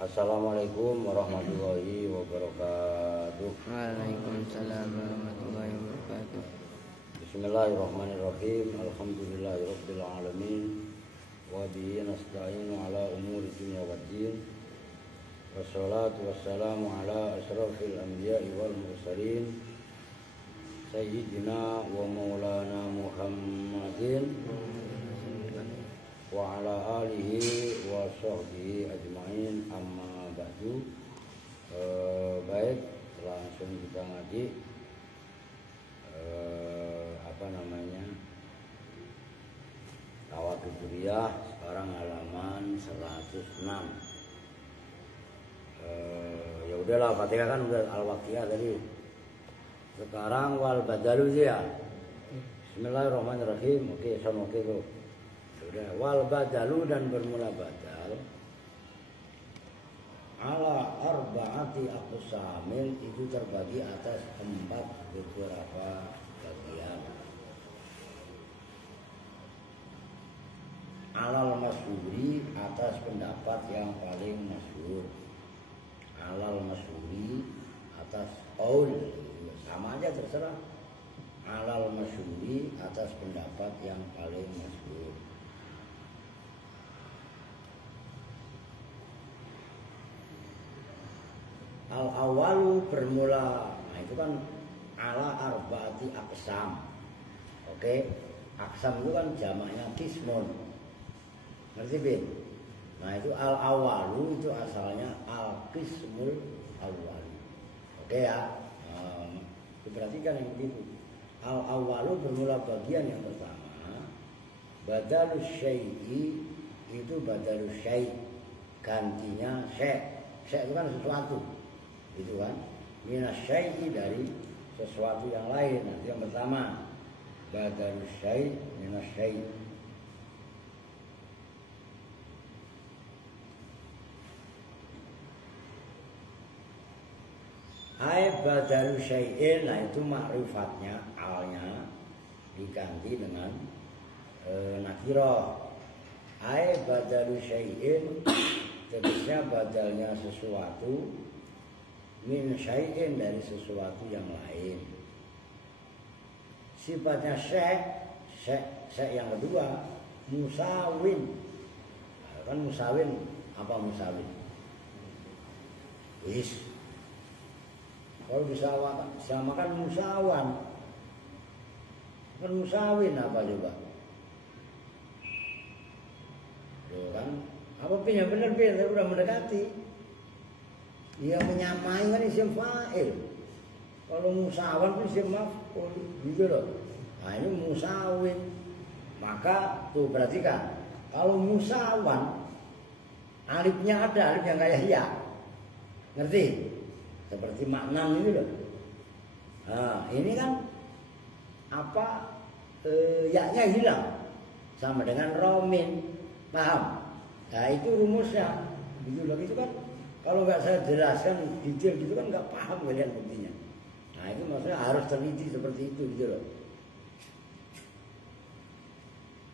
Assalamualaikum warahmatullahi wabarakatuh. Waalaikumsalam warahmatullahi wabarakatuh. Bismillahirrahmanirrahim. Alhamdulillahirabbil alamin. Wa bihi nasta'inu ala umuri dunya waddin. Wassalatu wassalamu ala asrafil anbiya'i wal mursalin. Sayyidina wa maulana Muhammadin wa ala alihi wa sahbihi ajma'in, amma ba'du. Baik, langsung kita ngaji Tawaqif Duriyah, sekarang halaman 106. Ya udahlah, Fatihah kan udah Al-Waqiah tadi. Sekarang wal badalu ya. Bismillahirrahmanirrahim. Oke, sama oke tuh. Sudah, wal badalu dan bermula badal ala arba'ati aqsamin, itu terbagi atas 4 beberapa bagian. Alal masyhuri, atas pendapat yang paling masyhur. Alal masyhuri, atas qaul, sama aja terserah. Alal masyhuri, atas pendapat yang paling masyhur. Al-awalu bermula, nah itu kan ala arba'ati aqsam. Oke, aqsam itu kan jamaknya kismun. Ngerti bin? Nah itu al-awalu itu asalnya al-qismul awali. Oke ya, diperhatikan yang begitu. Al-awalu bermula bagian yang pertama. Badalus syai'i, itu badalus syai', gantinya syai'. Syai' itu kan sesuatu, gitu kan? Minas syai'i, dari sesuatu yang lain. Nanti yang pertama, badalus syai' minas syai'. Hai badalu syai'in, nah itu ma'rifatnya, alnya diganti dengan nakirah. Hai badalu syai'in, tegasnya badalnya sesuatu, min syai'in, dari sesuatu yang lain. Sifatnya syai' yang kedua, musawin. Nah, kan musawin, apa musawin? Kalau disamakan musawan, kan musawin apa coba? Loh kan, apa pin yang benar pin? Udah mendekati. Yang menyamai kan isim fa'il. Kalau musawan itu isim maf'ul, gitu loh. Nah ini musawin. Maka tuh perhatikan, kalau musawan, alifnya ada, alif yang kayak ya. Ngerti? Seperti makna ini loh. Nah, ini kan apa? Yaknya hilang sama dengan romin, paham? Nah itu rumusnya. Gitu loh. Itu kan kalau nggak saya jelaskan detail gitu kan nggak paham kalian buktinya. Nah itu maksudnya harus teliti seperti itu, gitu loh.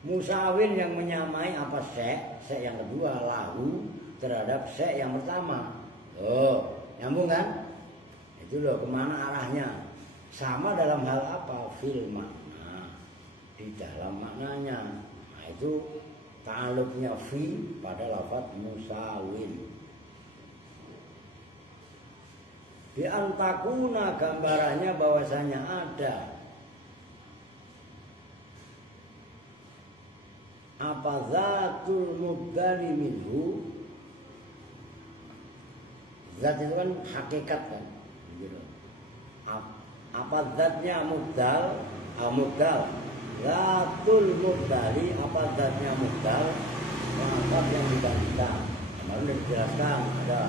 Musawin yang menyamai apa? Syai' yang kedua, lahu, terhadap syai' yang pertama. Oh, nyambung kan? Itu loh, kemana arahnya? Sama dalam hal apa? Fil makna, di dalam maknanya. Nah itu ta'alluqnya fi pada lafaz musawin. Di antakuna, gambarannya bahwasanya ada apa zatul mubdali minhu. Zat itu kan hakikat kan, gitu. Apa zatnya mubdal? Mubdal. Zatul mubdali, apa zatnya mubdal? Apa yang digantikan? Kemarin sudah dijelaskan, ada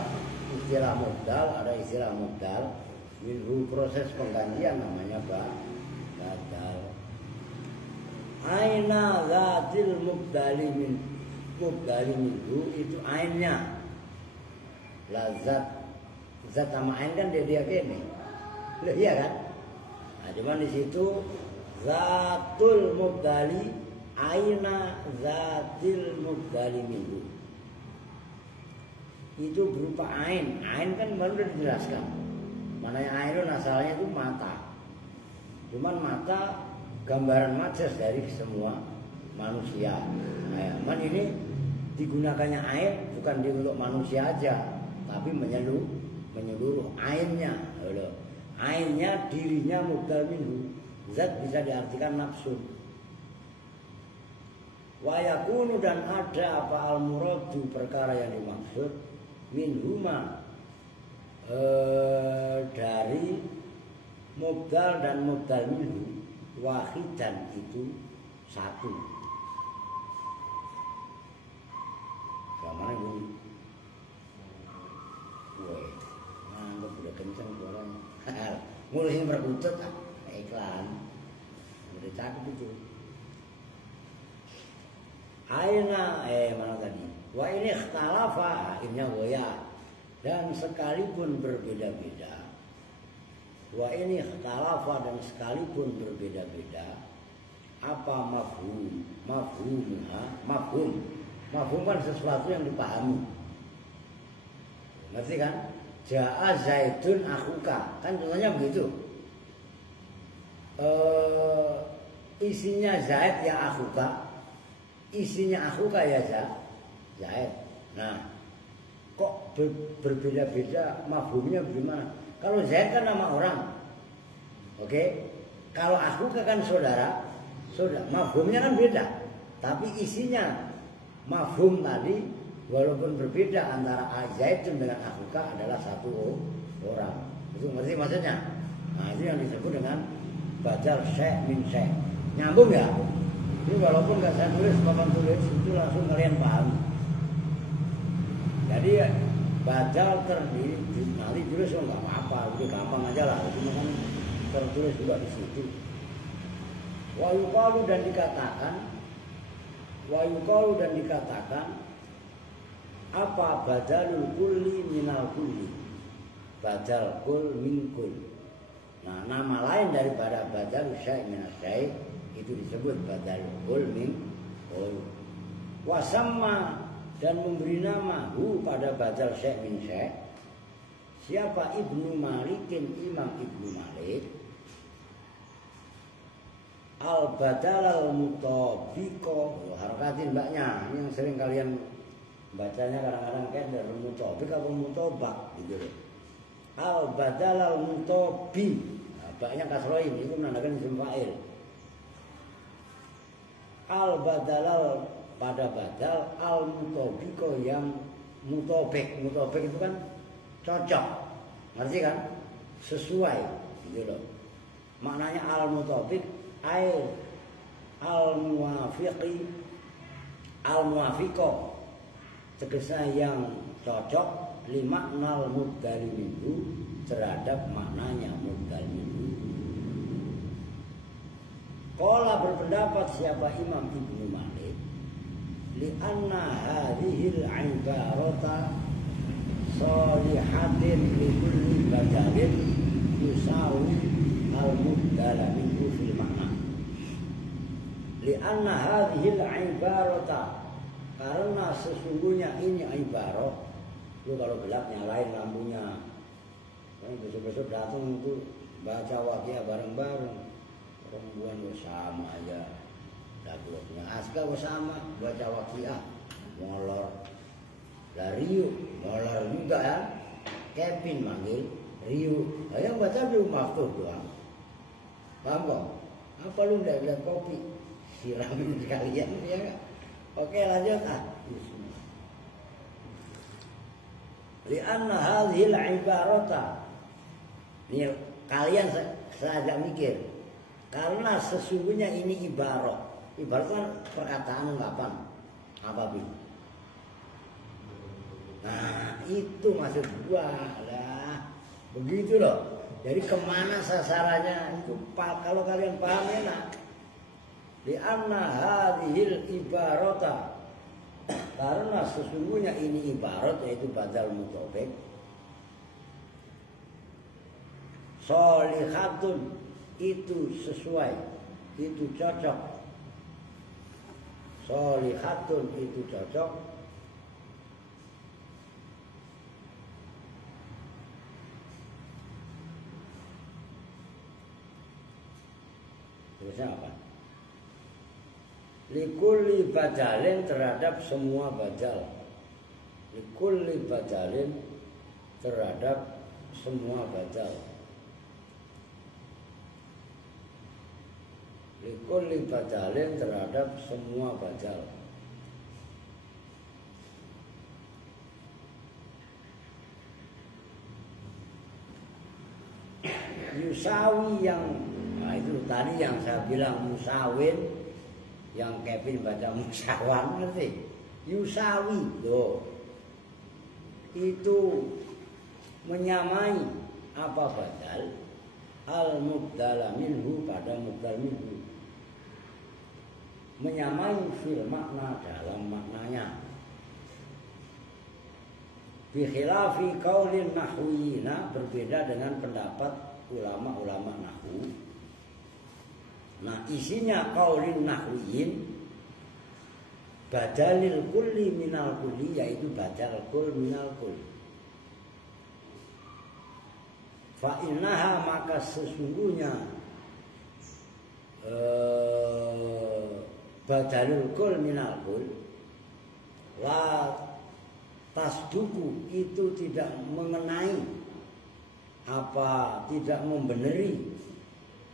istilah mubdal, ada istilah mubdal. Minhu, proses penggantian namanya badal. Aina zatil mubdali minhu, itu ainnya. Lazat, zat sama ain kan dia gini, loh iya kan? Nah cuman di situ zatul mubdali, aina zatil mubdali minhu. itu berupa ain. Ain kan baru sudah dijelaskan. Mananya ainun asalnya itu mata. Cuman mata gambaran majas dari semua manusia. Nah, ini digunakannya air bukan untuk manusia aja, tapi menyeluruh ainnya. Ainnya dirinya mubdal minhu. Zat bisa diartikan nafsu. Wa yakunu dan ada apa al muradu perkara yang dimaksud minhuma dari mubdal dan mubdal minhu wahidan itu satu. Kamane bunyi. Woi, nganggep udah kenceng suaranya. Ngurusin berkutut iklan. Udah cakep itu. Aina mana tadi? Wa ini ikhtalafa akhirnya goya. Dan sekalipun berbeda-beda. Wa ini ikhtalafa dan sekalipun berbeda-beda. Apa mafhum? Mafhum kan sesuatu yang dipahami. Ngerti kan? Ja'a Zaidun akhuka. Kan contohnya begitu. Isinya Zaid ya akhuka. Isinya akhuka ya Zaid. Nah, kok berbeda-beda mafhumnya bagaimana? Kalau Zaid kan nama orang. Oke? Kalau akhuka kan saudara. Mafhumnya kan beda. Tapi isinya mafhum tadi walaupun berbeda antara Zaidun dengan akhuka adalah satu orang. Itu ngerti maksudnya? Nah, itu yang disebut dengan badal syekh min syekh. Nyambung ya? Ini walaupun nggak saya tulis, papan tulis itu langsung kalian paham. Jadi badal terdiri nanti tulis nggak apa-apa, udah gampang aja lah. Cuma kan tertulis juga di situ. Wa yuqalu dan dikatakan apa badalul kulli minal kulli. Badal kul min kul. Nah, nama lain daripada badal syai' minas syai' itu disebut badal kul min kul. Wasamma dan memberi nama hu pada badal syai' min syai'. Siapa Ibnu Malikin, Imam Ibnu Malik? Al-badal al-mutabiqo. Harakatin mbaknya. Ini yang sering kalian bacanya kadang-kadang kayak dari mutabiq atau mutobak gitu. Al-badal al-mutabi. Nah, mbaknya kasroin itu menandakan isim fa'il. Al-badal pada badal al-mutabiqo yang mutobek. Mutobek itu kan cocok. Ngerti kan? Sesuai gitu loh. Maknanya al-mutabiq al-muwafiqi al-muwafiqo tegasnya yang cocok lima nal mubdali minhu terhadap maknanya mubdali minhu. Qala berpendapat siapa Imam Ibnu Malik li anna hadhil ibarata shalihatin li kulli badalin yusawi al-mubdala minhu fil makna. Lianna hadhil ibarata karena sesungguhnya ini ibarat. Lu kalau gelap nyalain lampunya. Kan besok-besok datang itu baca waqiah bareng-bareng. Perempuan bersama aja. Dabloknya aska bersama baca waqiah. Molor. Rio molor juga ya. Kevin manggil Rio. Yang baca di rumah tuh doang. Paham kok? Apa lu enggak lihat kopi? Siramin sekalian ya enggak? Oke lanjut Lianna hadhil ibarata. Ini kalian saja mikir. Karena sesungguhnya ini ibarat. Ibarat kan perkataan ungkapan. Apa bin? Nah itu maksud gua lah. Begitu loh. Jadi kemana sasarannya itu kalau kalian paham enak. Lianna hadhil ibarata. Karena sesungguhnya ini ibarat yaitu badal mutobek. Sholihatun itu sesuai, itu cocok. Sholihatun itu cocok. Terusnya apa? Likulli badalin terhadap semua badal. Likulli badalin terhadap semua badal. Likulli badalin terhadap semua badal. Yusawi yang, nah itu tadi yang saya bilang musawin, yang Kevin baca musawan, ngerti? Yusawi, loh, itu menyamai apa badal al-mubdala minhu pada mubdal minhu, menyamai fil makna dalam maknanya. Bi khilafi qaulin nahwiyina, berbeda dengan pendapat ulama-ulama nahwu. Nah, isinya qaulin nahwiyin badalil kulli minal kulli, yaitu badal kul minal kul. Fa innaha, maka sesungguhnya badalul kul minal kul la tasduku, itu tidak mengenai apa, tidak membeneri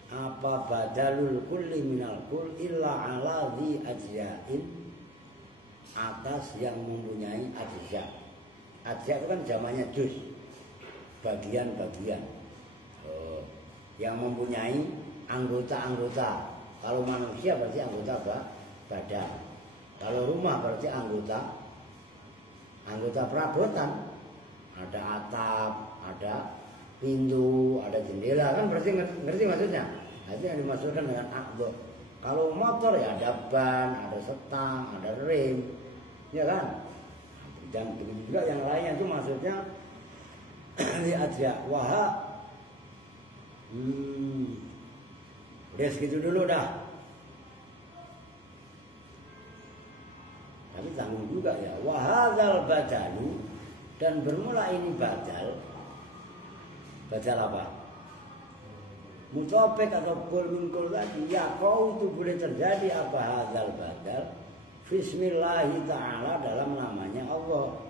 apa badalul kulli minal kul illa ala dhi ajza'in, atas yang mempunyai ajza'. Ajza' itu kan jamannya juz, bagian-bagian, yang mempunyai anggota-anggota. Kalau manusia berarti anggota badan. Kalau rumah berarti anggota perabotan. Ada atap, ada pintu, ada jendela, kan berarti ngerti maksudnya. Nah, itu yang dimaksudkan dengan aqdha. Kalau motor ya ada ban, ada setang, ada rem, ya kan? Dan begitu juga yang lainnya itu maksudnya diajak wahab. Udah segitu dulu dah. Tapi tanggung juga ya. Wahadzal badalu, dan bermula ini badal. Badal apa? Mutopek atau kul mingkul tadi. Ya kau itu boleh terjadi apa hadzal badal. Bismillahi ta'ala, dalam namanya Allah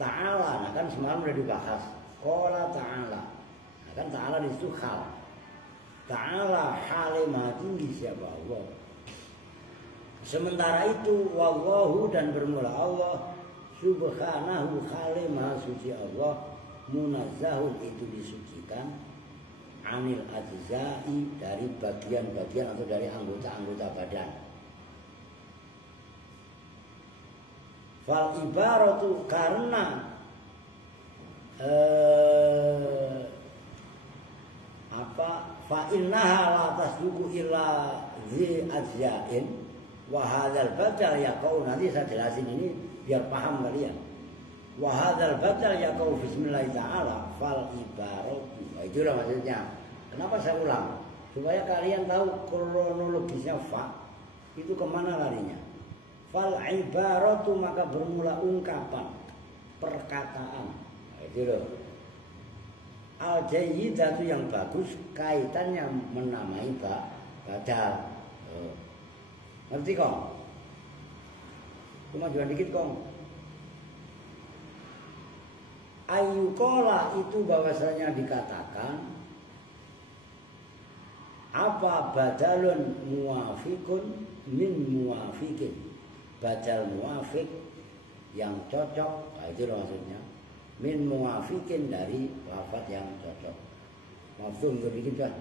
Ta'ala. Nah kan semalam udah dibahas. Qala ta'ala. Nah kan ta'ala disitu hal. Ta'ala halimah tinggi siapa Allah. Sementara itu wallahu, dan bermula Allah subhanahu, halimah suci Allah, munazzahun, itu disucikan, anil ajza'i, dari bagian-bagian atau dari anggota-anggota badan. Fal ibaratu, karena fa innaha la tasduqu illa zi ajza'in wa hadzal badal yaqau. Nanti saya jelasin ini biar paham kalian. Wa hadzal badal yaqau bismillah ta'ala fal ibaratu. Nah, itulah maksudnya. Kenapa saya ulang? Supaya kalian tahu kronologisnya fa itu kemana larinya. Fal ibaratu, maka bermula ungkapan, perkataan. Nah, itu loh. Al-jayyidatu, yang bagus, kaitannya menamai badal. Ngerti kong? Kemajuan dikit kong. Ayyukola, itu bahwasanya dikatakan apa badalun muwafikun min muwafikin, badal muwafik yang cocok. Nah, itu maksudnya. Min muwafikin, dari lafaz yang cocok. Mafhum sedikit kan?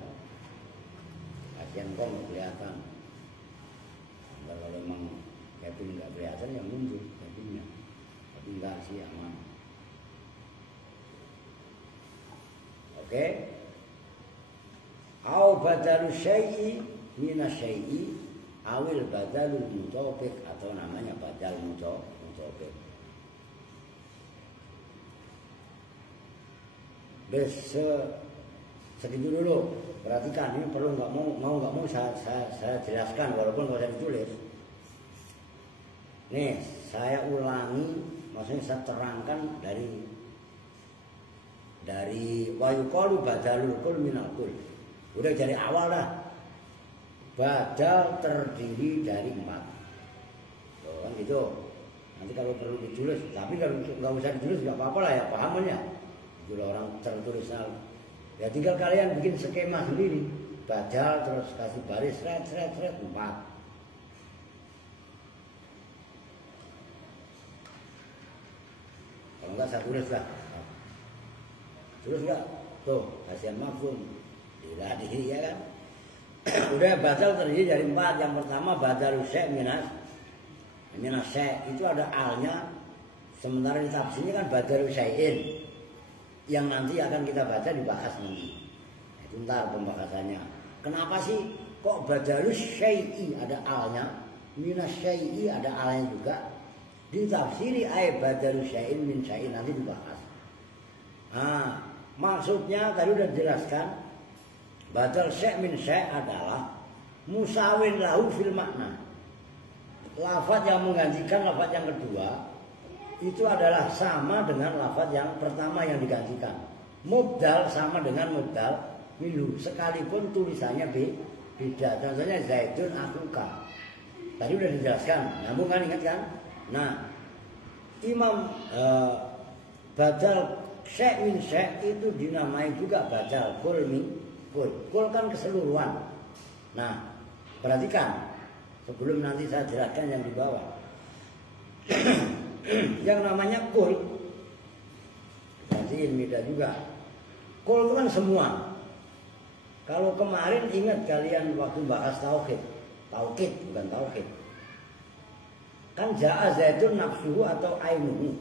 Kasihan kok nggak kelihatan. Kalau memang Kevin nggak kelihatan yang muncul Kevinnya, tapi nggak sih aman. Oke? Au badalu syai'i minas syai'i, awil badalul mutawfiq, atau namanya badal mutawfiq. Segitu dulu. Perhatikan, ini perlu nggak mau saya jelaskan walaupun nggak usah ditulis. Nih, saya ulangi, maksudnya saya terangkan dari wa yuqalu badalul kul minal kul. Udah dari awal dah. badal terdiri dari 4. Kan gitu. Nanti kalau perlu ditulis, tapi kalau nggak usah ditulis nggak apa-apa lah ya, pahaman ya. Kalau orang tertulisnya, ya tinggal kalian bikin skema sendiri, badal terus kasih baris seret 4. Kalau enggak saya tulis lah. Terus enggak? Tuh, kasihan mafhum. Tidak diri ya kan? Udah badal terdiri dari 4. Yang pertama badal syai' minas syai'. Itu ada alnya. Sementara di tafsirnya kan badal syai'in. Yang nanti akan kita baca dibahas nanti. Itu ntar pembahasannya. Kenapa sih kok badal syai'i ada alnya? Minas syai'i ada alnya juga. Ditafsiri ayat badal syai'in min syai'in nanti dibahas. Nah, maksudnya tadi udah dijelaskan badal syai' min syai' adalah musawin lahu fil makna. Lafaz yang menggantikan lafaz yang kedua itu adalah sama dengan lafaz yang pertama yang digantikan. Mubdal sama dengan mubdal minhu sekalipun tulisannya beda. Contohnya zaitun akuka. Tadi udah dijelaskan. Nyambung kan, ingat kan? Nah, Imam badal syai' min syai' itu dinamai juga badal kul min kul. Kul kan keseluruhan. Nah, perhatikan sebelum nanti saya jelaskan yang di bawah. Yang namanya kul, gantiin beda juga. Kul itu kan semua. Kalau kemarin ingat kalian waktu bahas tauhid bukan tauhid. Kan ja'a zaitun nafsuhu atau ainuhu.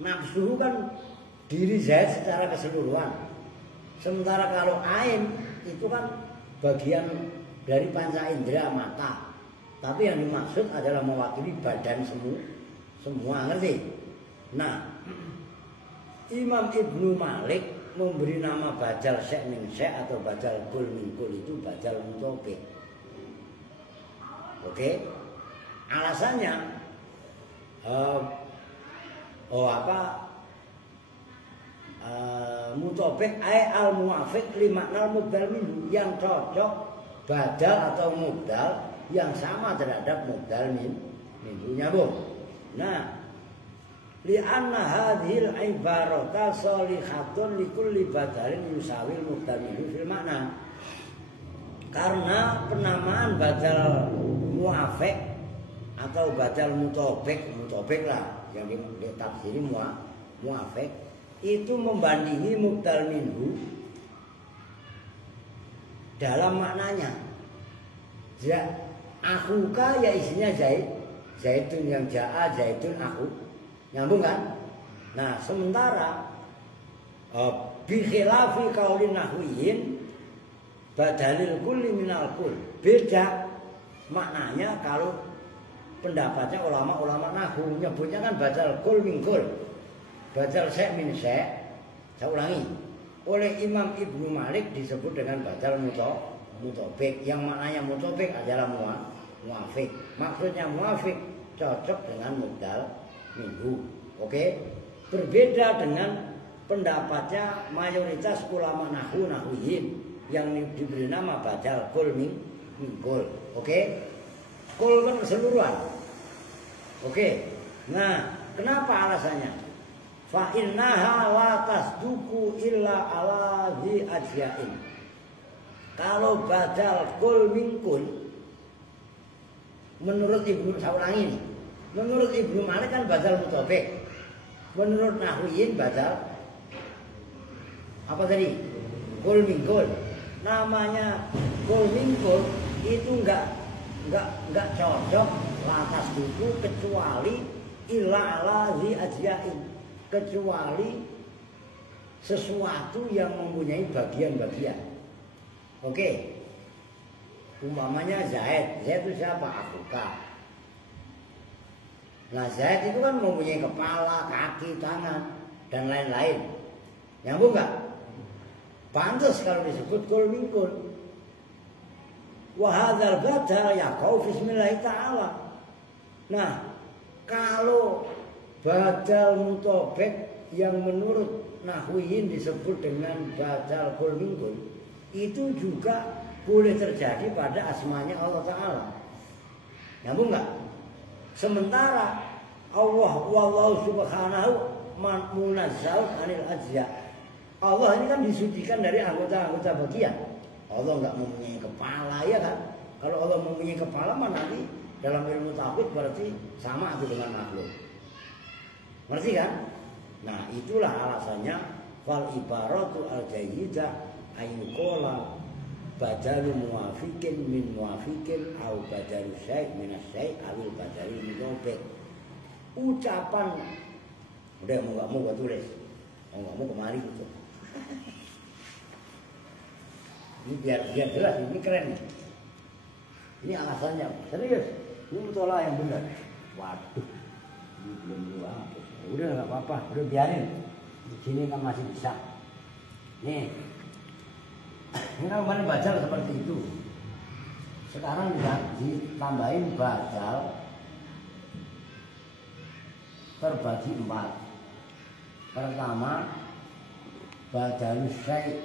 Nafsuhu kan diri Zaid secara keseluruhan. Sementara kalau ain itu kan bagian dari panca indera mata. Tapi yang dimaksud adalah mewakili badan semua, ngerti? Nah, Imam Ibnu Malik memberi nama badal syai' min syai' atau badal kul min kul itu badal mutobik. Oke? Alasannya mutobik ay al muwafiq li makna mubdal minhu, yang cocok badal atau mubdal yang sama terhadap mubdal minhu. Nyambung. Nah, li'anna hadhil ibarata shalihatun likulli badalin yusawil mubdal minhu fil makna. Karena penamaan badal muwafiq atau badal mutobik lah yang ditafsiri muwafiq itu membandingi mubdal minhu dalam maknanya. Ya, akuka ya isinya zaitun yang ja'a zaitun aku. Nyambung kan? Nah, sementara bi khilafi qaulin nahwiyin badalil kulli minal kul. Beda maknanya kalau pendapatnya ulama-ulama nahwu, nyebutnya kan badal kul min kul. Badal syai' min syai'. Saya ulangi. Oleh Imam Ibnu Malik disebut dengan badal mutobik. Yang maknanya mutobik adalah muwafiq. Maksudnya muwafiq cocok dengan mubdal minhu. Oke? Berbeda dengan pendapatnya mayoritas ulama nahwiyin yang diberi nama badal kul min kul. Oke? Kul kan keseluruhan. Oke? Nah, kenapa alasannya? Fa innaha la tasduku illa ala dhi ajyain. Kalau badal kul min kul, menurut Ibnu Saulangi, menurut Ibnu Malik kan badal mutobik. Menurut nahwiyin badal apa tadi? Kul min kul. Namanya kul min kul itu enggak cocok lantas duku kecuali illa ala dhi ajyain, kecuali sesuatu yang mempunyai bagian-bagian. Oke, umpamanya Zaid itu siapa? Akuka. Nah, Zaid itu kan mempunyai kepala, kaki, tangan, dan lain-lain. Nyambung nggak? Pantas kalau disebut kul min kul. Wa hadzal badal yaqau fi bismillah ta'ala. Nah, kalau badal mutobik yang menurut nahwiyin disebut dengan badal kul min kul, itu juga boleh terjadi pada asmanya Allah Ta'ala. Nyambung nggak? Sementara Allah wallahu subhanahu munazzahun anil ajza. Allah ini kan disucikan dari anggota-anggota bagian. Allah nggak mempunyai kepala, ya kan? Kalau Allah mempunyai kepala, mah nanti dalam ilmu tauhid berarti sama itu dengan makhluk. Ngerti kan? Nah, itulah alasannya fal ibaratu al jayyidah ayyuqala badalu muwafiqin min muwafiqin au badalu syai' min syai' awil badalu mudhofik. Ucapan udah mau gua tulis. Mau kemari gitu. Ini biar jelas, ini keren. Ini alasannya, serius. Ini mutola yang benar. Waduh, ini belum hapus. Udah nggak apa-apa, udah biarin. Di sini kan masih bisa. Nih, ini kan kemarin bajal seperti itu. Sekarang ditambahin bajal terbagi 4. Pertama, badalus syai'.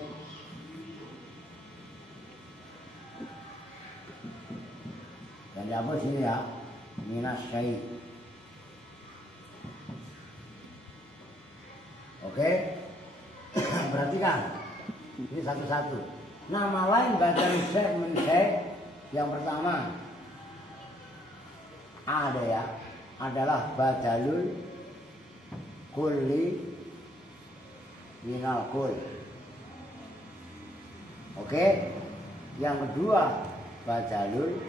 Dan apa sini ya? Minas syai'. Oke? Perhatikan. Ini satu-satu. Nama lain badalus syai' min syai'. Yang pertama ada ya, adalah badalul kulli minal kul. Oke? Yang kedua badalul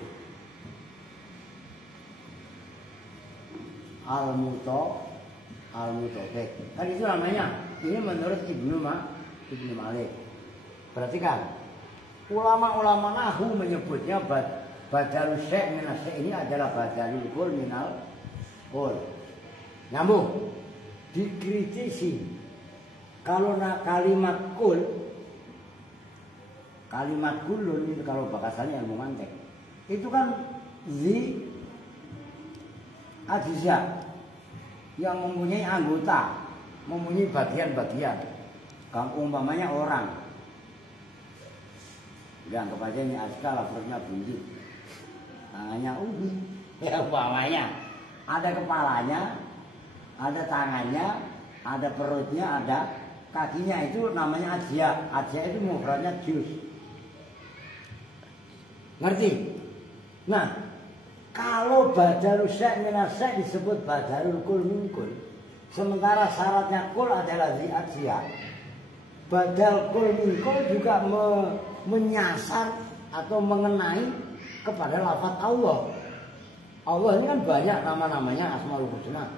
al-mutofik. Kan itu namanya. Ini menurut Ibnu Malik. Perhatikan. Ulama-ulama nahwu menyebutnya badalul syai' minal syai' ini adalah badalul kul minal kul. Nyambung. Dikritisi. Kalau kalimat kulun itu kalau bakasannya ilmu mantek. Itu kan ajza yang mempunyai anggota, mempunyai bagian-bagian. Kalau umpamanya orang, anggap aja ini askal, perutnya bunyi, tangannya ubi, ya umpamanya. Ada kepalanya, ada tangannya, ada perutnya, ada kakinya, itu namanya ajza. Ajza itu mufradnya juz. Ngerti? Nah, kalau badalul syai' minas syai' disebut badalul kul min kul. Sementara syaratnya kul adalah ajza. Badal kul min kul juga menyasar atau mengenai kepada lafaz Allah. Allah ini kan banyak nama-namanya Asmaul Husna.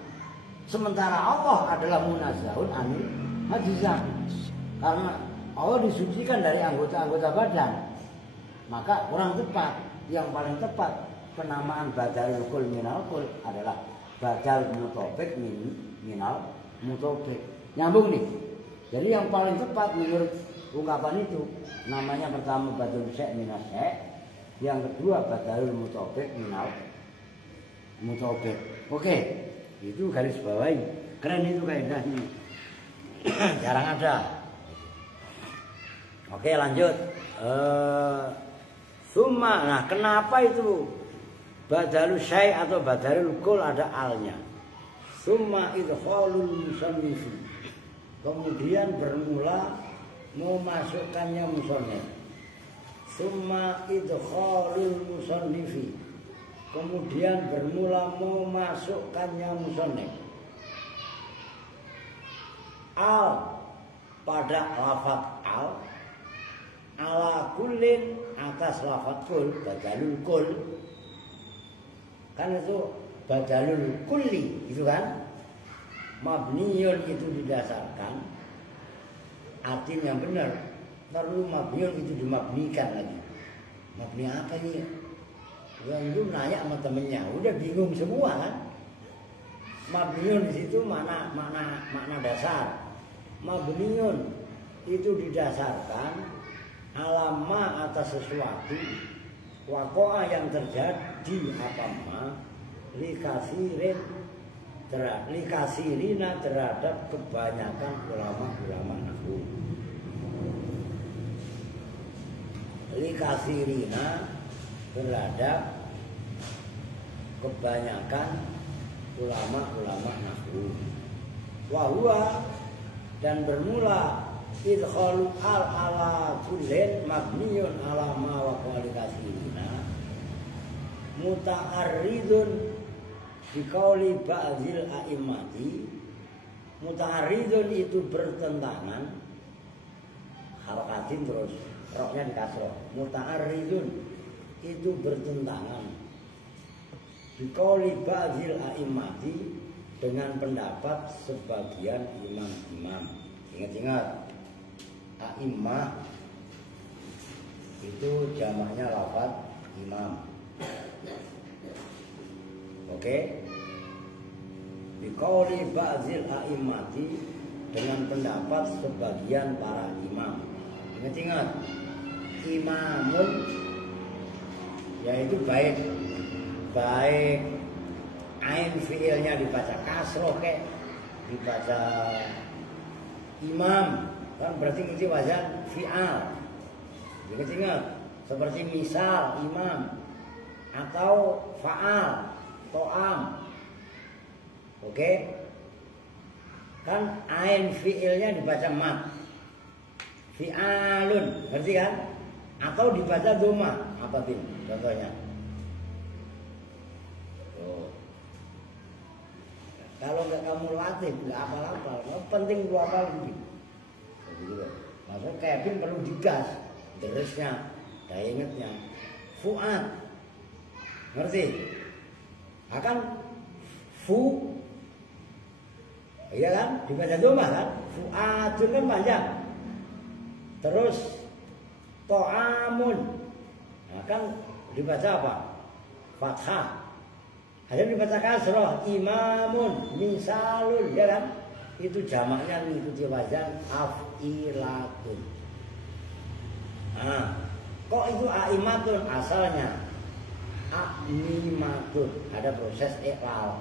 Sementara Allah adalah munazzahun anil ajza. Karena Allah disucikan dari anggota-anggota badan. Maka kurang tepat, yang paling tepat penamaan badalul kul minal kul adalah badal mutofik minal mutofik. Nyambung nih. Jadi yang paling tepat menurut ungkapan itu namanya pertama badalul syai' minas syai', yang kedua badalul mutofik minal mutofik. Oke, itu garis bawahi. Keren itu kaidahnya. Jarang ada. Oke, lanjut. Summa, nah kenapa itu badalul syai' atau badalul kul ada alnya? Summa idkhalul musannifi. Kemudian bermula memasukkannya musannif. Summa idkhalul musannifi. Kemudian bermula memasukkannya musannif. Al pada lafaz al, ala kullin atas lafaz kul, badalul kul. Kan itu badalul kulli, gitu kan? Mabniyun itu didasarkan, artinya yang benar. Lalu mabniyun itu dimabnikan lagi. Mabni apa ini? Yang itu nanya sama temennya, udah bingung semua kan? Mabniyun di situ makna dasar. Mabniyun itu didasarkan alama atas sesuatu, wakoa yang terjadi apa ma likasirina terhadap kebanyakan ulama-ulama nahwu. likasirina terhadap kebanyakan ulama-ulama nahwu. Wahwa dan bermula idkhalu al ala kullin mabniun ala ma wa kualitasirina muta'arridun biqauli ba'dil a'immati. Muta'arridun itu bertentangan, harakatin terus roknya di kasroh. Muta'arridun itu bertentangan biqauli ba'dil a'immati dengan pendapat sebagian imam-imam. Ingat-ingat, a'immah itu jamaknya lafaz imam. Oke? Biqauli ba'dil a'immati dengan pendapat sebagian para imam. Ingat-ingat, imamun yaitu baik ain fiilnya dibaca kasroh kek, dibaca imam, kan berarti mesti wazan fi'al. Ingat-ingat, seperti misal imam atau fa'al, to'am. Oke? Kan ain fiilnya dibaca mat, fi'alun, ngerti kan? Atau dibaca doma, apa bin? Contohnya. Kalau nggak kamu latih, nggak apa-apa. Penting lu apa lagi? Maksudnya kayak bin perlu digas, deresnya, daya ingetnya. Fuad, ngerti? Akan fu, iya kan? Dibaca doma kan? Fuadun kan panjang. Terus to'amun, nah, kan dibaca apa? Fathah. Ada dibaca kasroh, imamun, misalun, ya kan? Itu jamaknya mengikuti wazan af'ilatun. Nah, kok itu aimatun asalnya? A'nimatun, ada proses iqlal.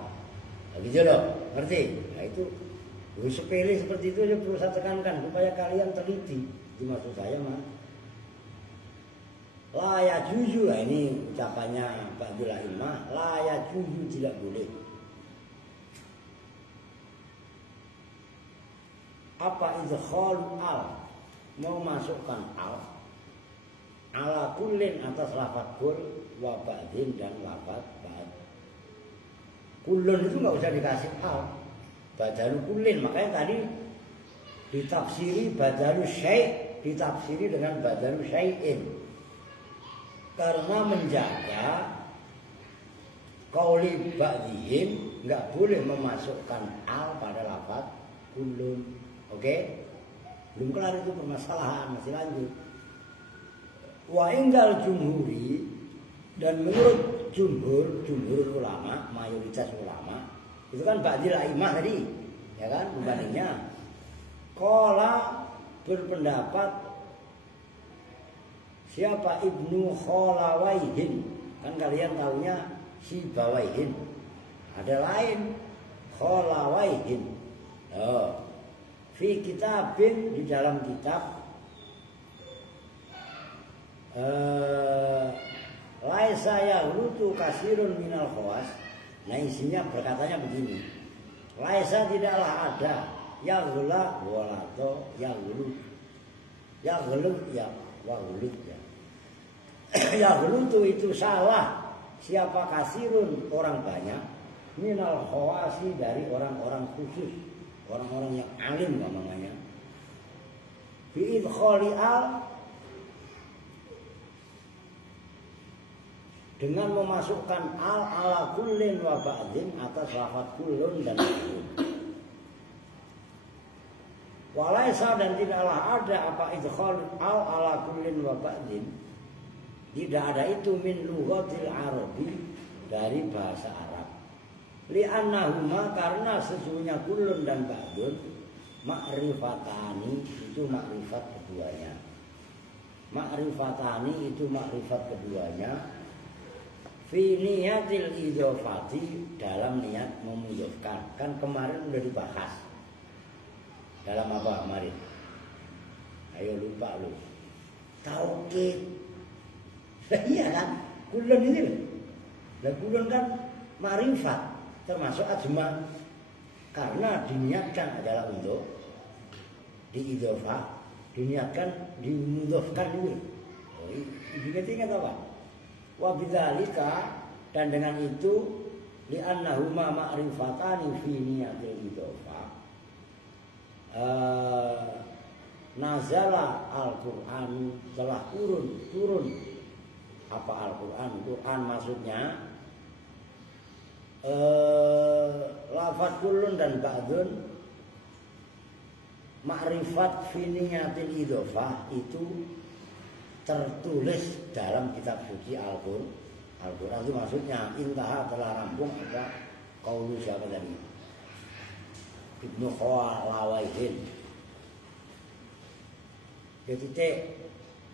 Gitu loh, ngerti? Nah itu sepele seperti itu aja perlu saya tekankan supaya kalian teliti. Itu maksud saya mah. La yajuzu, nah ini ucapannya ba'dil a'immah, la yajuzu, tidak boleh. Apa idkhalu al, mau masukkan al ala kullin atas lafaz kul wa ba'din dan lafaz ba'd. Kullun itu nggak usah dikasih al, badalu kullin. Makanya tadi ditafsiri badalu syai', ditafsiri dengan badalu syai'in. Karena menjaga qauli ba'dihim, nggak boleh memasukkan al pada lafaz kullun. Oke? Belum kelar itu permasalahan, masih lanjut. Wa inggal jumhuri, dan menurut jumhur ulama, mayoritas ulama, itu kan ba'dil a'immah tadi, ya kan? Pembandingnya. Qala berpendapat siapa Ibnu Khalawaihin, kan kalian taunya si Bawaihin. Ada lain Khalawaihin. Oh, fi kitabin, di dalam kitab laisa yaghlutu kasirun minal khawas. Nah isinya berkatanya begini. Laisa tidaklah ada yaghla walato yaghlu. Yaghlu ya waghlu ya. Yaghlutu itu salah siapa kasirun orang banyak minal khawasi dari orang-orang khusus, orang-orang yang alim namanya. Bi idkhali al, dengan memasukkan al ala kullin wa ba'din atas lafaz kullun dan ba'din. Walaisa, dan tidaklah ada apa idkhal al ala kullin wa ba'din, tidak ada itu min lughatil arabi, dari bahasa Arab. Li'annahuma, karena sesungguhnya kullun dan ba'dun ma'rifatani, itu makrifat keduanya. Ma'rifatani itu makrifat keduanya. Fi niyatil idhofati, dalam niat memudofkan. Kan kemarin udah dibahas. Dalam apa kemarin? Ayo lupa lu. Taukid Nah, iya kan? Kulun ini loh. Nah, kulun kan ma'rifat termasuk ajma karena diniatkan adalah untuk diidhofah, diniatkan dimudhofkan itu. Oh, ingat apa? Wa bidzalika, dan dengan itu li'annahuma ma'rifatani fi niyatil idhofah. Nazala Al-Quran, telah turun apa Al-Quran? Quran maksudnya lafaz kulun dan ba'dun ma'rifat fi niyatil idhofah itu tertulis dalam kitab suci Al-Quran. Al-Quran itu maksudnya intaha, telah rampung apa qaulu siapa tadi? Ibnu Khawalawaihin. Jadi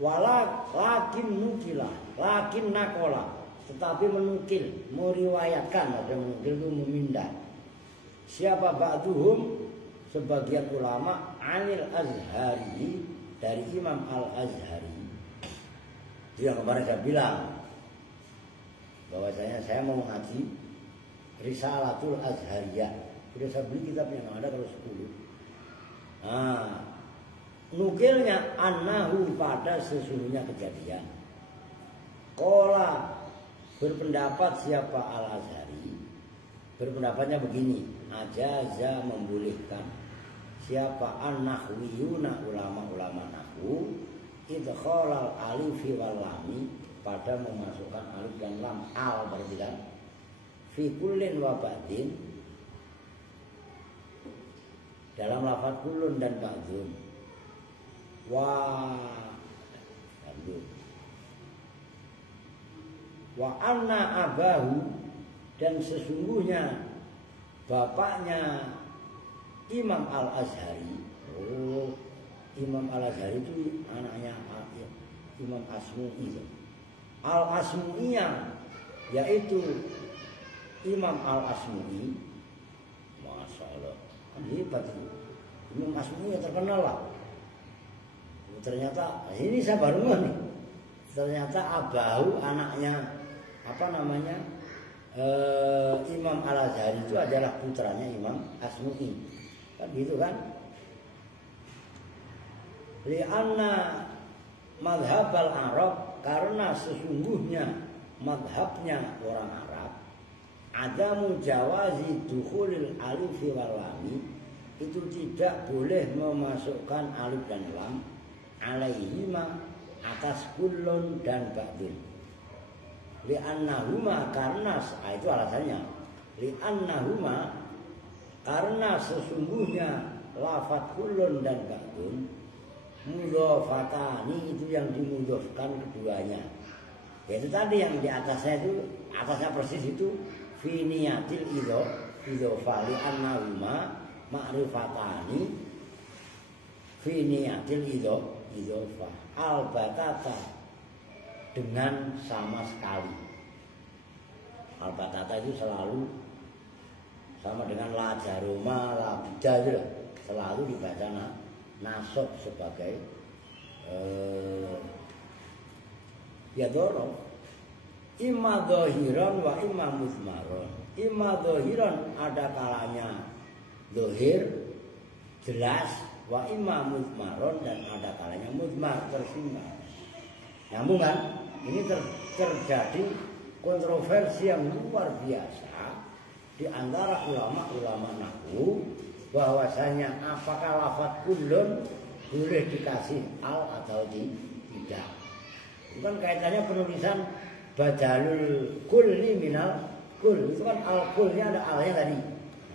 lakin nukilah, lakin nakola, tetapi menukil, meriwayatkan, ada menukil itu memindah. Siapa ba'duhum, sebagian ulama, anil Azhari, dari Imam Al-Azhari. Itu yang kemarin saya bilang bahwasanya saya mau ngaji Risalatul Azhariyah. Sudah saya beli kitabnya, ada kalau 10. Nah, nukilnya annahu, pada sesungguhnya kejadian. Qala, berpendapat siapa Al-Azhari, berpendapatnya begini, ajaza, membolehkan siapa an-nahwiyuna, ulama-ulama nahwu, idkhalal alifi wal lami, pada memasukkan alif dan lam, al berarti kan, fi kullin wa ba'din, dalam lafaz kullun dan ba'dun. Wa anna abahu, dan sesungguhnya bapaknya Imam Al-Azhari. Oh, Imam Al-Azhari itu anaknya Imam Asmu'i. Al-Asmu'iyah, yaitu Imam Al-Asmu'i. Masya Allah, hebat itu. Imam Asmu'i terkenal lah. Ternyata ini saya baru nih. Ternyata abahu, anaknya apa namanya, Imam Al-Azhari itu adalah putranya Imam Asmu'i. Kan gitu kan? Li'anna madhab al-Arab, karena sesungguhnya madhabnya orang Arab, adamu jawazi dukhulil alifi wal lami, itu tidak boleh memasukkan alif dan lam, alaihima, atas kullun dan ba'dun. Li'annahuma, karena itu alasannya, li'annahuma, karena sesungguhnya lafaz kullun dan ba'dun mudhofatani, itu yang dimudhofkan keduanya. Yaitu tadi yang di atasnya itu, atasnya persis itu fi niyatil idhofah, li'annahuma ma'rifatani fi niyatil idhofah al-batata, dengan sama sekali. Al-batata itu selalu sama dengan la jaroma, la bida, selalu dibaca nasab sebagai ya dorof. Imma dhahiran wa imma muzmaron. Imma dhahiran, ada kalanya zahir jelas, wa imma muzmaron, dan ada kalanya muzmar, tersinggung. Nyambung kan? Ini terjadi kontroversi yang luar biasa di antara ulama-ulama nahwu, bahwasanya apakah lafaz kullun boleh dikasih al atau tidak. Itu kan kaitannya penulisan badalul kulli minal kul, itu kan al-kulnya ada alnya tadi.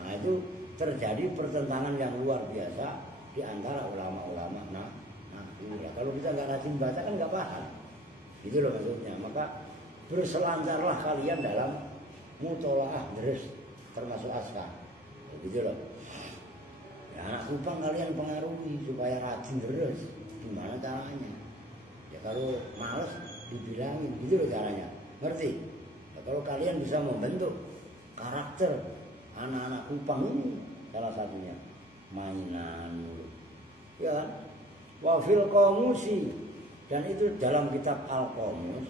Nah, itu terjadi pertentangan yang luar biasa di antara ulama-ulama nahwu. Ya, kalau kita nggak rajin baca kan nggak paham. Itu loh maksudnya. Maka berselancarlah kalian dalam mutolaah deres, termasuk askar. Begitu loh. Ya, upang kalian pengaruhi supaya rajin terus. Gimana caranya? Ya kalau males dibilangin, gitu loh caranya. Ngerti? Ya, kalau kalian bisa membentuk karakter anak-anak upang ini, salah satunya mainan. Ya, wafil qamusi, dan itu dalam kitab Al-Qamus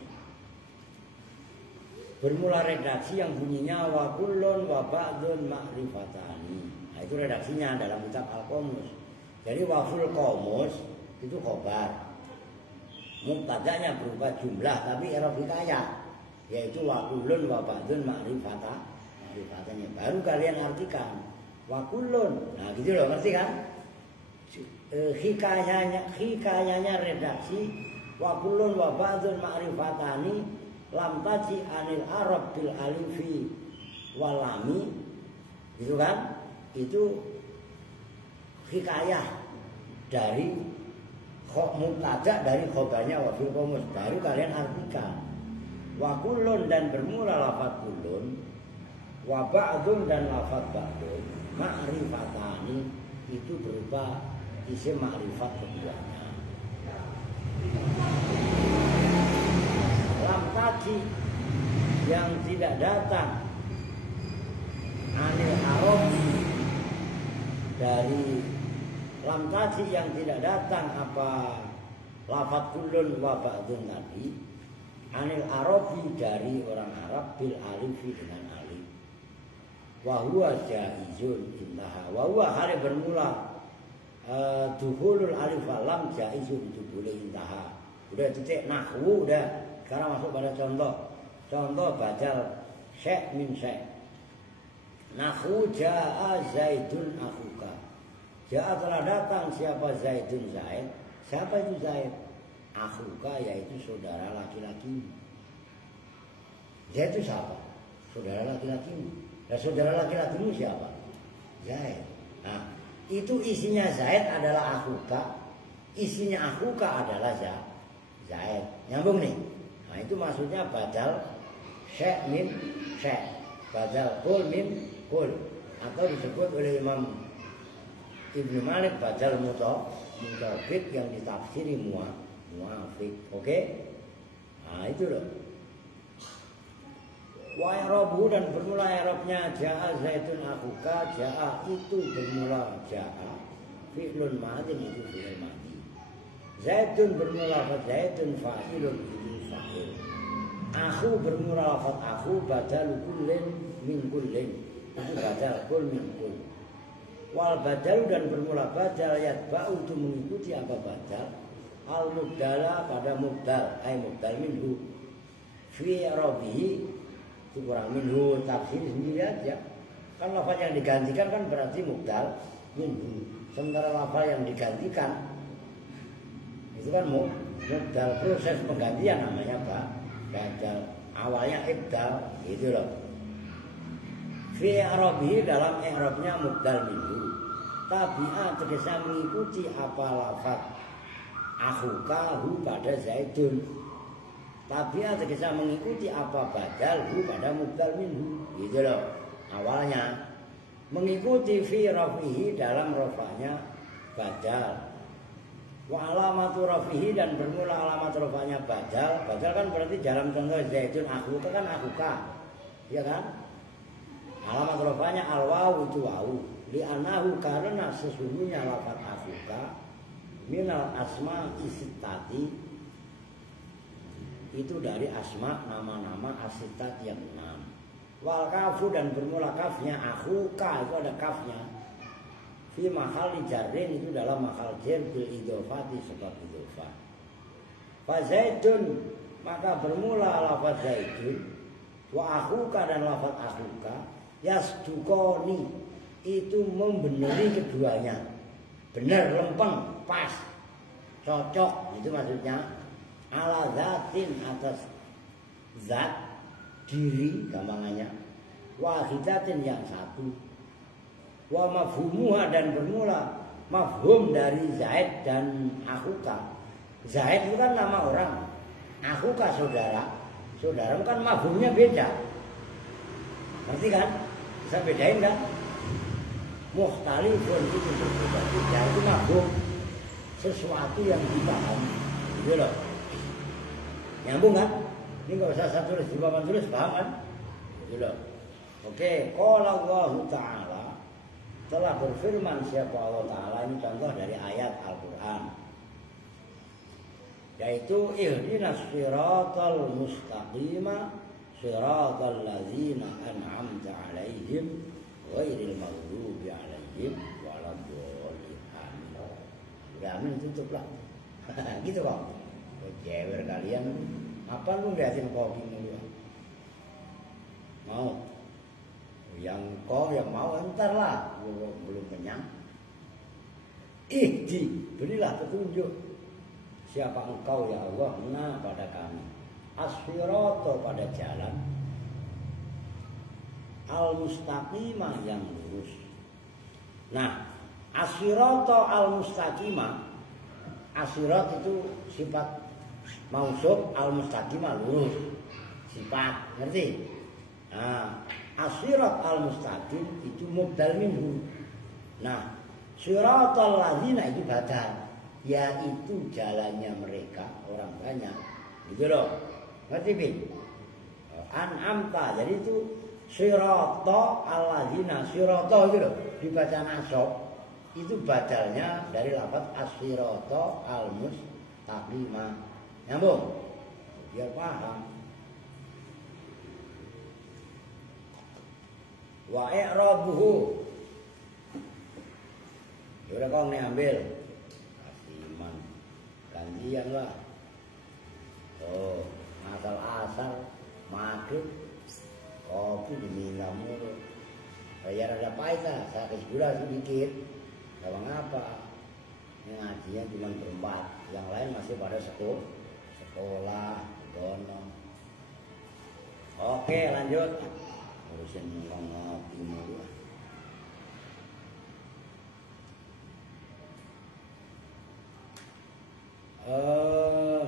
bermula redaksi yang bunyinya wa kullun wa ba'dun ma'rifatani. Nah, itu redaksinya dalam kitab Al-Qomus. Jadi waful qomus itu khobar. Mubtada'nya berupa jumlah tapi i'rab hikayah, yaitu wa kullun wa ba'dun ma'rifatanya. Baru kalian artikan wa kullun. Nah, gitu loh, ngerti kan? Hikayanya redaksi wa kullun wa ba'dun ma'rifatani lam taji anil arab bil alifi walami, gitu kan? Itu hikayah dari mubtada dari khobarnya wa fil qomus. Baru kalian artikan wa kullun dan bermula lafaz kullun, wa ba'dun dan lafaz ba'dun, ma'rifatani itu berupa isim ma'rifat keduanya. Lam taji yang tidak datang anil arabi dari lam taji yang tidak datang apa lafaz kullun wa ba'dun tadi anil arabi dari orang Arab bil alifi dengan alif. Wa huwa jaizun intaha. Wa huwa hal bermula duhulul alif lam jaizun itu boleh intaha. Udah titik nahwu udah. Sekarang masuk pada contoh. Contoh badal syekh min syekh. Nahwu jaa Zaidun akhuka. Jaa telah datang siapa Zaidun Zaid. Siapa itu Zaid? Akhuka yaitu saudara laki-lakimu. Zaid itu siapa? Saudara laki-lakimu. Nah, saudara laki-lakimu siapa? Zaid. Nah, itu isinya Zaid adalah akhuka. Isinya akhuka adalah Zaid. Nyambung nih. Nah, itu maksudnya badal syekh min syekh, badal kul min kul, atau disebut oleh Imam Ibnu Malik badal mutawafik yang ditafsiri muafik. Oke? Nah, itu loh. Wa i'rabu dan bermula i'rabnya jaa Zaidun akhuka. Jaa itu bermula jaa fi'lun madin itu fi'il madin. Zaidun bermula Zaidun fa'ilun itu fa'il. Akhu bermula lafaz akhu badal kullin min kullin itu badal kul min kul. Wal badal dan bermula badal yatba'u itu mengikuti apa badal al mubdala pada mubdal ay mubdal minhu fi i'rabihi itu kurang minhu tafsir sendiri aja kan. Lafaz yang digantikan kan berarti mubdal minhu, sementara lafaz yang digantikan itu kan mubdal, proses penggantian namanya apa? Badal. Awalnya ibdal gitu loh. Fi i'rabihi dalam i'rabnya mubdal minhu. Tabi'a tegesa mengikuti apa lafaz akhuka hu pada Zaidun. Tabi'a tegesa mengikuti apa badal hu pada mubdal minhu. Gitu loh. Awalnya mengikuti fi rafihi dalam rafanya badal. Wa alamatu rafihi dan bermula alamat rafanya badal. Badal kan berarti dalam contoh Zaidun akhuka kan akhuka, ya kan? Alamat rafanya al-wawu itu wawu. Li'anahu karena sesungguhnya lafaz akhuka minal asma isittati itu dari asma nama-nama asitat yang 6. Wal kafu dan bermula kafnya akhuka itu ada kafnya. Fi mahal jarrin itu dalam mahal jar bil idhofati sebab idhofah. Fa Zaidun maka bermula lafaz Zaidun wa akhuka dan lafaz akhuka yasdukoni itu membeneri keduanya. Benar, lempeng, pas, cocok itu maksudnya. Ala zatin atas zat diri gampangannya. Wahidatin yang satu. Wa mafhumuha dan bermula mafhum dari Zaid dan akhuka. Zaid itu kan nama orang, akhuka saudara. Saudara kan mafhumnya beda. Ngerti kan? Bisa bedain kan? Mukhtalifun itu berbeda. Itu mafhum sesuatu yang dipahami. Gitu loh. Nyambung kan? Ini nggak usah satu tulis di papan tulis, paham kan? Gitu loh. Oke, qala Allah Ta'ala telah berfirman siapa Allah Ta'ala, ini contoh dari ayat Al-Quran, yaitu ihdinas siratal mustaqima Shiratal ladzina an'amta 'alaihim ghairil maghdubi 'alaihim waladdallin. Amin. Udah amin tutuplah. Gitu kok. Jewer kalian. Apa lu ngeliatin kopi mulu? Mau? Yang kau yang mau entar lah. Belum kenyang. Berilah petunjuk. Siapa engkau ya Allah? Nah pada kami. As-sirata pada jalan. Al-mustaqimah yang lurus. Nah, as-sirata al-mustaqimah. As-sirat itu sifat mausuf, al-mustaqimah lurus. Sifat, ngerti? Nah, as-sirat al-mustaqim itu mubdal minhu. Nah, siratal ladzina itu badal, yaitu jalannya mereka orang banyak. Gitu loh. Ngerti Bi? An'amta, jadi itu sirata alladzina, sirata itu loh dibaca nasab. Itu badalnya dari lafaz as-sirata al-mustaqimah. Nyambung? Biar paham. Wa i'rabuhu. Ya udah kau nih ambil. Kasiman. Gantian lah. Oh, asal maghrib kopi diminum mulu. Bayar ada pahit lah, sakit gula sedikit. Gak apa-apa. Ini ngajinya cuma berempat, yang lain masih pada sekolah, dono. Oke, lanjut. Urusin ngopi mulu.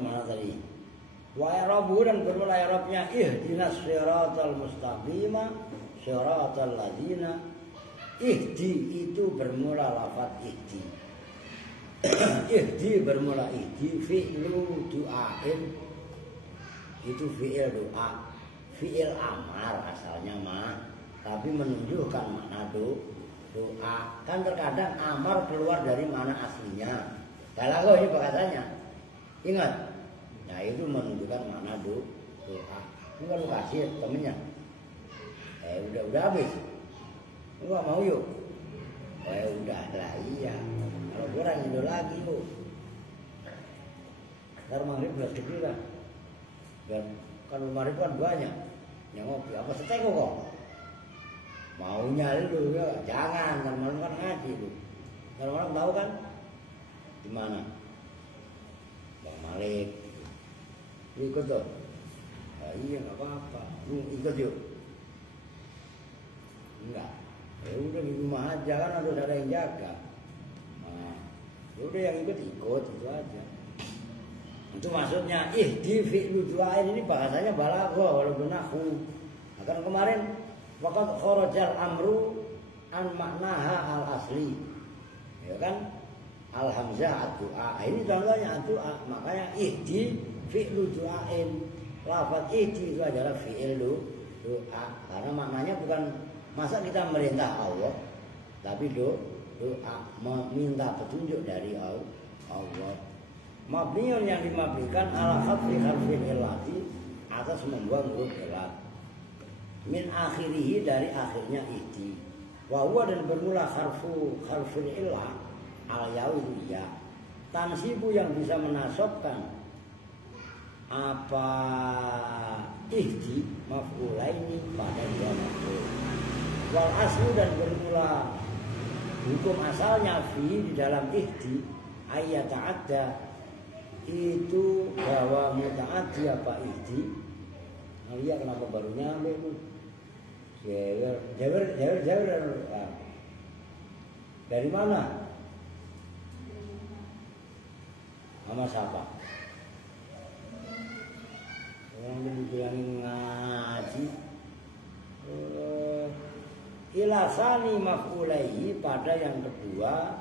Mana tadi? Wa i'rabu dan bermula i'rabnya ihdinas siratal mustaqimah siratal ladzina. Ihdi itu bermula lafaz ihdi. Ihdi bermula ihdi fi'lu du'ain. Itu fi'il doa. Fi'il amar asalnya mah, tapi menunjukkan makna doa. Kan terkadang amar keluar dari mana aslinya. Kalau ini bahasanya. Ingat. Nah itu menunjukkan makna doa. Ini kan lu kasih temennya. Udah habis. Lu gak mau yuk? Udah lah iya. Kalau kurang itu lagi lu. Ntar maghrib belas gede lah. Dan kan maghrib kan banyak. Yang ngopi apa seteko kok? Maunya lu ya jangan. Kan malam kan ngaji lu. Kalau orang tahu kan di mana? Bang Malik. Lu ikut tuh. Iya nggak apa-apa. Lu ikut yuk. Enggak. Ya udah di rumah aja kan ada yang jaga. Nah, ya udah yang ikut itu aja. Itu maksudnya ihdi fi'lu du'ain ini bahasanya balaghah walaupun nahwu. Nah, kan kemarin waqad kharajal amru an maknaha al asli. Ya kan? Al hamzah ad-du'a. Ini contohnya ad-du'a. Makanya ihdi fi'lu du'ain. Lafaz ihdi itu adalah fi'il doa. Karena maknanya bukan masa kita merintah Allah, tapi doa meminta petunjuk dari Allah. Mabniun yang dimabnikan ala khatfi harfil illati atas membuang huruf illat. Min akhirihi dari akhirnya ihdi. Wa huwa dan bermula harful illah al yawi ya. Tansibu yang bisa menasobkan apa ihdi maf'ulaini pada dua maf'ul. Wal aslu dan bermula hukum asalnya fi di dalam ihdi ayat ta'adda itu bahwa muta'addi apa ihdi. Nah, iya kenapa baru nyampe itu? Jawer. Dari mana? Sama siapa? Orang dibilangin ngaji. Ilasani maf'ulaihi pada yang kedua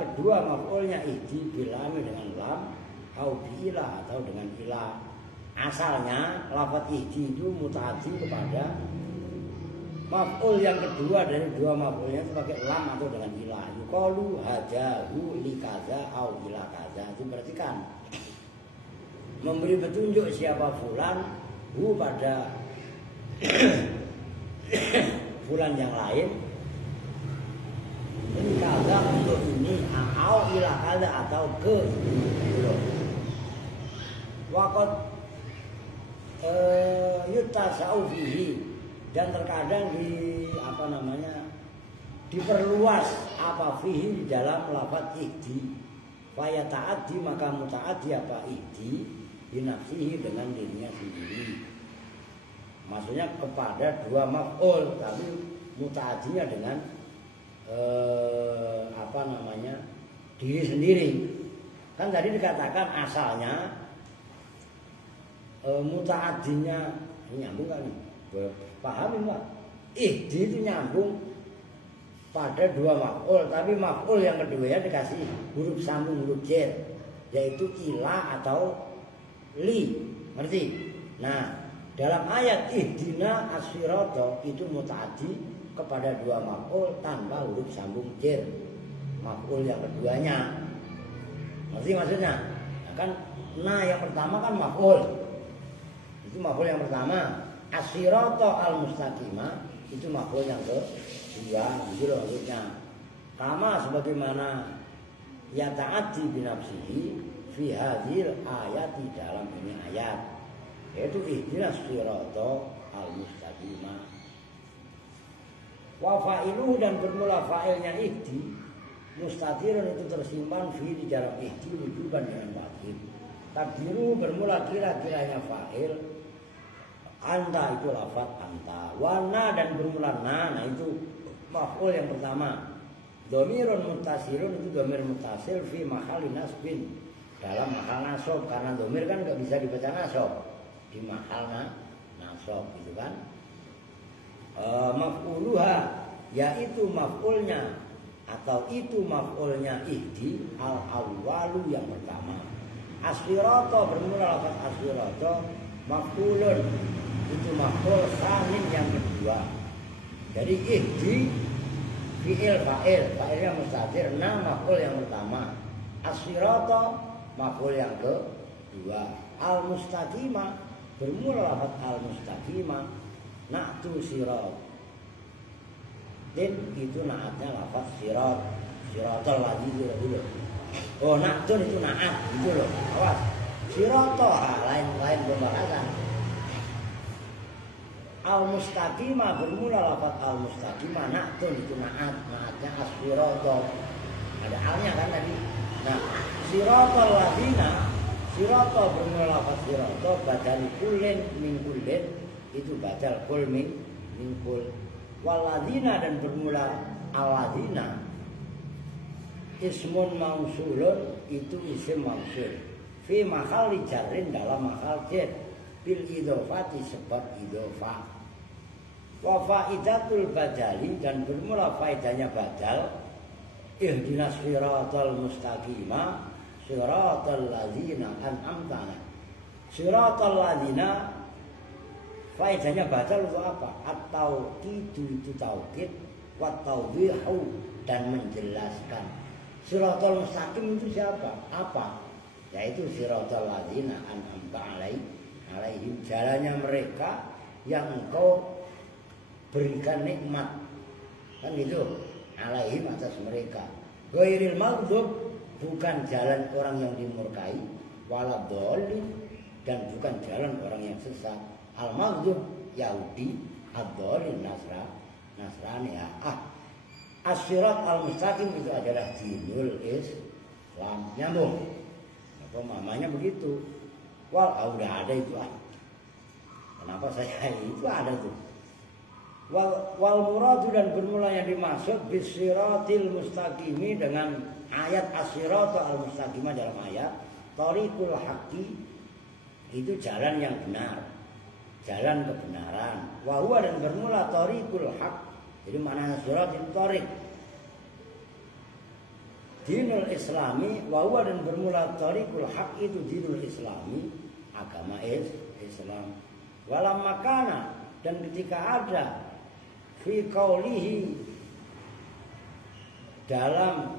kedua maf'ulnya ihdi bilami dengan lam au bi'ilah atau dengan ilah. Asalnya lafaz ihdi itu muta'addi kepada maf'ul yang kedua dari dua maf'ulnya itu pakai lam atau dengan ilah. Yuqalu hadahu li kaza au ila kaza. Itu berarti kan memberi petunjuk siapa fulan pada bulan yang lain. Ini kada untuk ini atau ila kada atau ke wakot yutasau fihi, dan terkadang diperluas apa fihi di dalam lafaz ihdi. Faya ta'addi maka muta'addi apa ihdi binafsihi dengan dirinya sendiri. Maksudnya kepada dua maf'ul, tapi muta'addinya dengan diri sendiri. Kan tadi dikatakan asalnya muta'addinya ini nyambung kan nih? Pahamin Pak? Ihdi itu nyambung pada dua maf'ul, tapi maf'ul yang kedua ya dikasih huruf sambung, huruf jar, yaitu ila atau li, ngerti? Nah, dalam ayat ihdina as-sirata itu muta'addi kepada dua maf'ul tanpa huruf sambung jar, maf'ul yang keduanya, ngerti maksudnya? Nah, kan yang pertama kan maf'ul, itu maf'ul yang pertama. As-sirata al-mustaqimah itu maf'ul yang kedua, gitu loh maksudnya. Kama sebagaimana ya ta'addi binafsihi fi hadhil ayat, di dalam ini ayat, yaitu ihdinas sirata al-mustaqimah. Wa fa'iluhu, dan bermula fa'ilnya ihdi mustatirun itu tersimpan fi di dalam ihdi wujuban dengan wajib. Takdiru bermula kira-kiranya fa'il anta, itu lafaz anta. Wana, dan bermula nah itu maf'ul yang pertama. Dhamirun muttasilun, itu dhamir muttasil fi mahalli nasbin, dalam mahal nasab, karena dhamir kan enggak bisa dibaca nasab, di mahal nasab gitu kan. Maf'uluha, yaitu maf'ulnya atau itu maf'ulnya ihdi al-awwalu yang pertama. As-sirata bermula lafaz as-sirata maf'ulun, itu maf'ul sanin yang kedua. Jadi ihdi fi'il fa'ilnya mustatir, maf'ul yang pertama. As-sirata maf'ul yang kedua. Al-mustaqimah bermula lafaz al-mustaqimah na'tu sirat, dan itu naatnya lafaz sirat, siratal ladzi dulu. Oh, na'tun itu naat gitu loh. Awas. Siratal lain pembahasan. Al-mustaqimah bermula lafaz al-mustaqimah na'tun itu naatnya as-sirata. Ada alnya kan tadi. Nah, siratal ladzina, sirata bermula lafaz sirata badal kullin min kullin, itu badal kul min kul. Walladzina, dan bermula alladzina ismun mausulun, itu isim mausul fi mahalli jarrin, dalam mahal jar, bil idhofati sebab idhofah. Wa faidatul badali, dan bermula faedahnya badal ihdinas siratal mustaqimah siratal ladzina an'amta. Siratal ladzina faedahnya badal untuk apa? At-tauqid, itu taukid, wa tawdihu, dan menjelaskan. Siratal mustaqim itu siapa? Apa? Yaitu siratal ladzina an'amta alaihim, jalannya mereka yang engkau berikan nikmat, kan gitu, alaihim, atas mereka. Ghairil maghdub, bukan jalan orang yang dimurkai, waladhdallin, dan bukan jalan orang yang sesat. Al-maghdub Yahudi, ad-dhalin Nasrani ya. As-sirat al-mustaqim itu adalah dinul Islam. Nyambung. Apa mamanya begitu? Udah ada itu Kenapa saya itu ada tuh? Wal muradu, dan bermula yang dimaksud bisiratil mustaqimi, dengan ayat as-sirat al-mustaqimah dalam ayat thariqul haqqi, itu jalan yang benar, jalan kebenaran. Wa huwa, dan bermula thariqul haqq, jadi maknanya sirat itu thariq. Dinul Islami, wa huwa, dan bermula thariqul haqq, itu dinul Islami, agama Islam. Walam makana, dan ketika ada fi qaulihi, dalam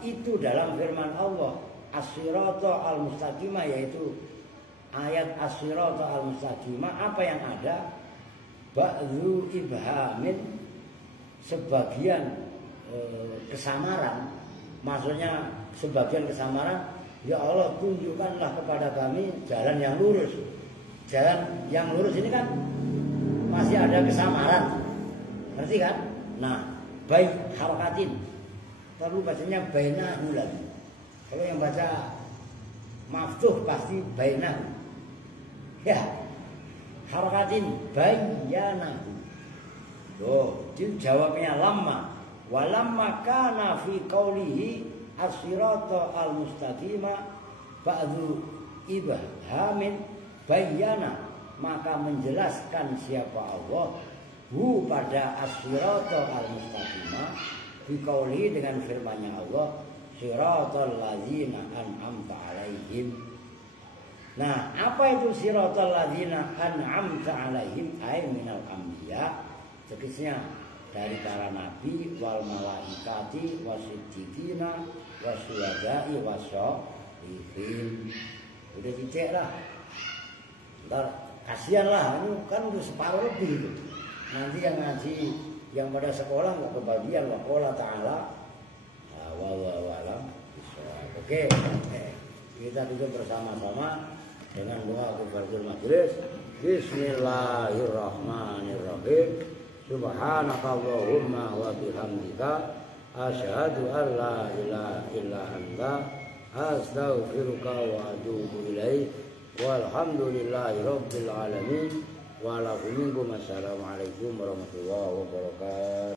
firman Allah as-sirata al-mustaqimah, yaitu ayat as-sirata al-mustaqimah, apa yang ada? Ba'dhu ibhamin, sebagian kesamaran, maksudnya sebagian kesamaran. Ya Allah, tunjukkanlah kepada kami jalan yang lurus. Jalan yang lurus ini kan masih ada kesamaran, ngerti kan? Nah, baik harakatin, perlu bacanya bainahu lagi. Kalau yang baca maftuh pasti bainahu. Ya, harakatin bayyanahu. Tuh, jawabnya lamma. Walamma kana fi qawlihi as-sirata al-mustaqimah ba'du ibhamin bayyana, maka menjelaskan siapa Allah hu pada as-sirata al-mustaqimah fi qawlihi, dengan firman-Nya Allah, siratal ladzina an'amta alaihim. Nah, apa itu siratal ladzina an'amta alaihim? Ay minal anbiya, tegasnya dari para nabi, wal malaikati, wasiddiqina, wasyuhada'i, wasyolihin. Udah dicek lah. Ntar kasihan lah, ini kan udah separuh lebih itu. Nanti yang ngaji, yang pada sekolah nggak kebagian. Wa qala ta'ala wallahu a'lam bishawab. Oke, kita duduk bersama-sama dengan doa kifaratul majlis. Bismillahirrahmanirrahim. Subhanakallahumma wa bihamdika asyhadu an la ilaha illa anta astaghfiruka wa atubu ilaik. Walhamdulillahi rabbil alamin. Wa lakum assalamualaikum warahmatullahi wabarakatuh.